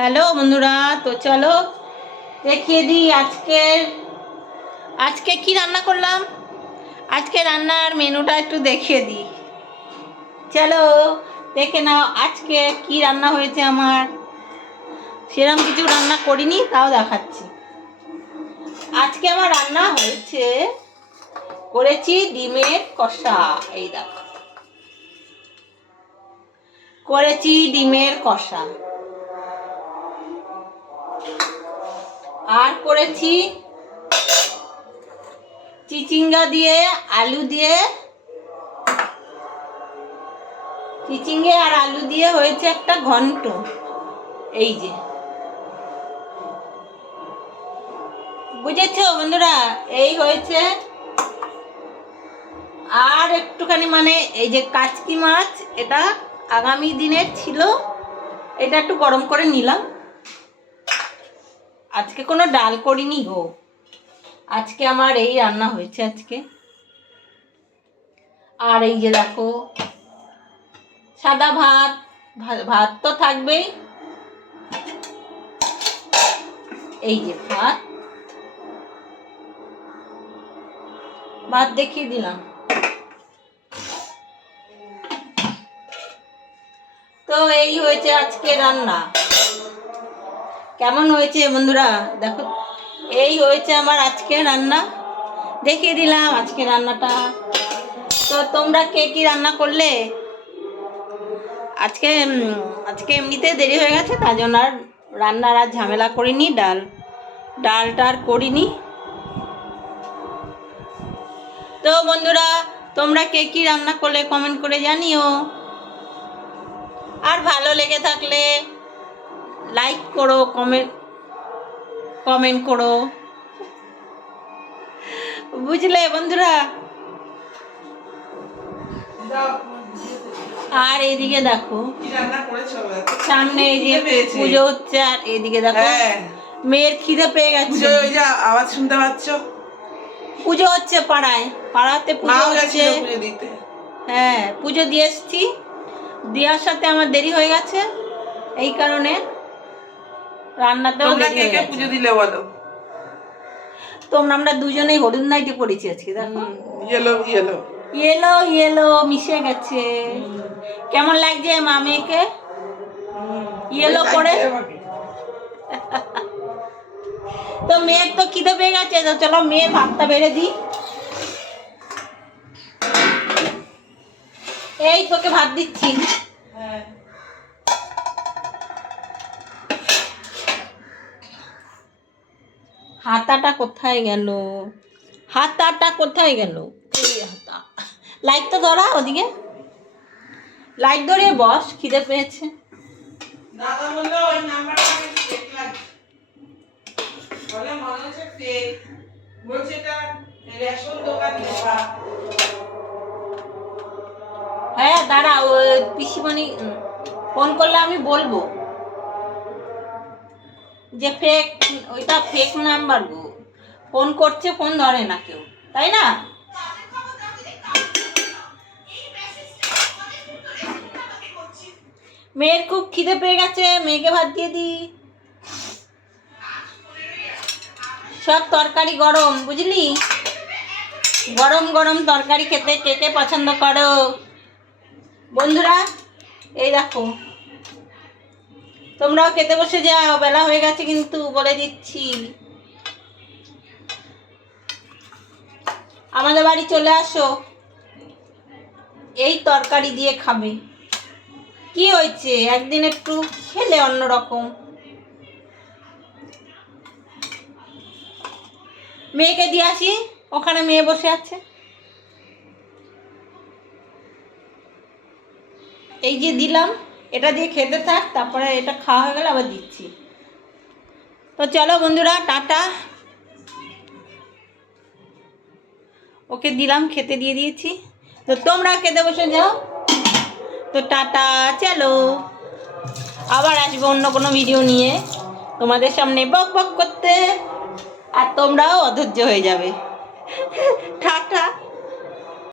Hello বন্ধুরা, তো চলো দেখিয়ে দিই আজকে কি রান্না করলাম। আজকে রান্নার মেনুটা একটু দেখিয়ে দিই, চলো দেখে নাও আজকে কি রান্না হয়েছে। আমার সেরকম কিছু রান্না করিনি, তাও দেখাচ্ছি। আজকে আমার রান্না হয়েছে, করেছি ডিমের কষা। এই দেখো, করেছি ডিমের কষা, আর করেছি চিচিঙ্গা দিয়ে আলু দিয়ে, চিচিঙ্গে আর আলু দিয়ে হয়েছে একটা ঘন্ট। এই যে, বুঝেছো বন্ধুরা, এই হয়েছে। আর একটুখানি এই যে কাচকি মাছ, এটা আগামী দিনের ছিল, এটা একটু গরম করে নিলাম। আজকে কোনো ডাল করিনি গো, আজকে আমার এই রান্না হয়েছে আজকে। আর এই যে দেখো, সাদা ভাত, ভাত তো থাকবেই। এই যে ভাত দেখিয়ে দিলাম। তো এই হয়েছে আজকে রান্না। কেমন হয়েছে বন্ধুরা দেখো, এই হয়েছে আমার আজকে রান্না, দেখিয়ে দিলাম আজকে রান্নাটা। তো তোমরা কে কি রান্না করলে? আজকে এমনিতে দেরি হয়ে গেছে, তার জন্য আর রান্নার আর ঝামেলা করিনি, ডালটা আর করিনি। তো বন্ধুরা, তোমরা কে কি রান্না করলে কমেন্ট করে জানিও। আর ভালো লেগে থাকলে লাইক করো, কমেন্ট করো, বুঝলে বন্ধুরা। আর এইদিকে দেখো, সামনে এই যে পুজো হচ্ছে, আর এইদিকে দেখো মেয়ের খিদে পেয়ে গেছে। আওয়াজ শুনতে পাচ্ছ? পুজো হচ্ছে পাড়াতে পুজো হচ্ছে। হ্যাঁ, পুজো দিয়ে এসছি, দেওয়ার সাথে আমার দেরি হয়ে গেছে, এই কারণে রান্নাতেও দেরি হয়ে গেছে। পুজো দিলে বলো। আমরা দুজনেই হলুদ নাইটি পরেছি আজকে, দেখো ইয়েলো ইয়েলো ইয়েলো ইয়েলো মিশে গেছে। কেমন লাগছে মা মেয়েকে ইয়েলো করে? তো মেয়ের তো খিদে পেয়ে গেছে, তো চলো মেয়ের ভাতটা বেড়ে দিই। এই তোকে ভাত দিচ্ছি। হাতাটা কোথায় গেল? হাতাটা কোথায় গেল? এই হাতা। লাইট তো ধরা, ওদিকে লাইট ধরিয়ে বস, খিদে পেয়েছে। দাদা বললো ওই নাম্বারটা ফেক লাগছে, বলে মনে হচ্ছে ফেক, বলছে এটা রেশন দোকান লেখা। হ্যাঁ দাঁড়া, ও পিসিমণি ফোন করলে আমি বলবো যে ফেক, ওইটা ফেক নাম্বার গো। ফোন করছে, ফোন ধরে না কেউ, তাই না? মেয়ের খুব খিদে পেয়ে গেছে, মেয়েকে ভাত দিয়ে দিই। সব তরকারি গরম, বুঝলি, গরম গরম তরকারি খেতে কে কে পছন্দ করো বন্ধুরা? এই দেখো, তোমরাও খেতে বসে যাও, বেলা হয়ে গেছে কিন্তু, বলে দিচ্ছি। আমাদের বাড়ি চলে আসো, এই তরকারি দিয়ে খাবে। কি হয়েছে, একদিন একটু খেলে অন্যরকম। মেয়েকে দিয়ে আসি, ওখানে মেয়ে বসে আছে। এই যে দিলাম, এটা দিয়ে খেতে থাক, তারপরে এটা খাওয়া হয়ে গেলে আবার দিচ্ছি। তো চলো বন্ধুরা, টাটা। ওকে দিলাম, খেতে দিয়ে দিয়েছি, তো তোমরা খেতে বসে যাও। তো টাটা, চলো আবার আসবো অন্য কোনো ভিডিও নিয়ে তোমাদের সামনে বক বক করতে, আর তোমরাও অধৈর্য হয়ে যাবে। টাটা।